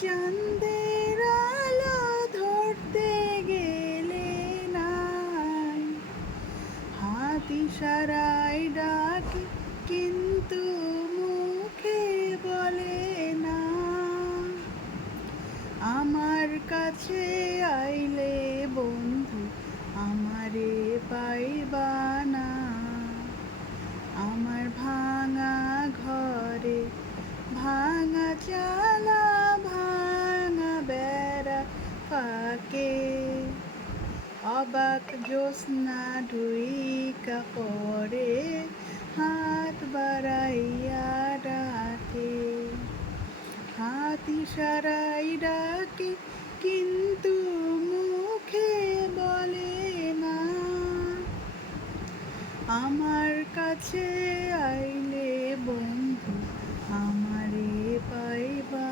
চাঁদের আলো ধরতে গেলে নাই, হাত ইশারায় ডাকে কিন্তু মুখে বলে না। আমার কাছে আইলে বন্ধু আমারে পাইবা না, আমার ভাঙা ঘরে ভাঙা চালা ভাঙা বেড়া ফাঁকে অবাক জ্যোৎস্না ঢুইকা পড়ে হাত বাড়াইয়া ডাকে, হাত ইশারাই ডাকে কিন্তু মুখে বলে না। আমার কাছে আইলে বন্ধু আমারে পাইবা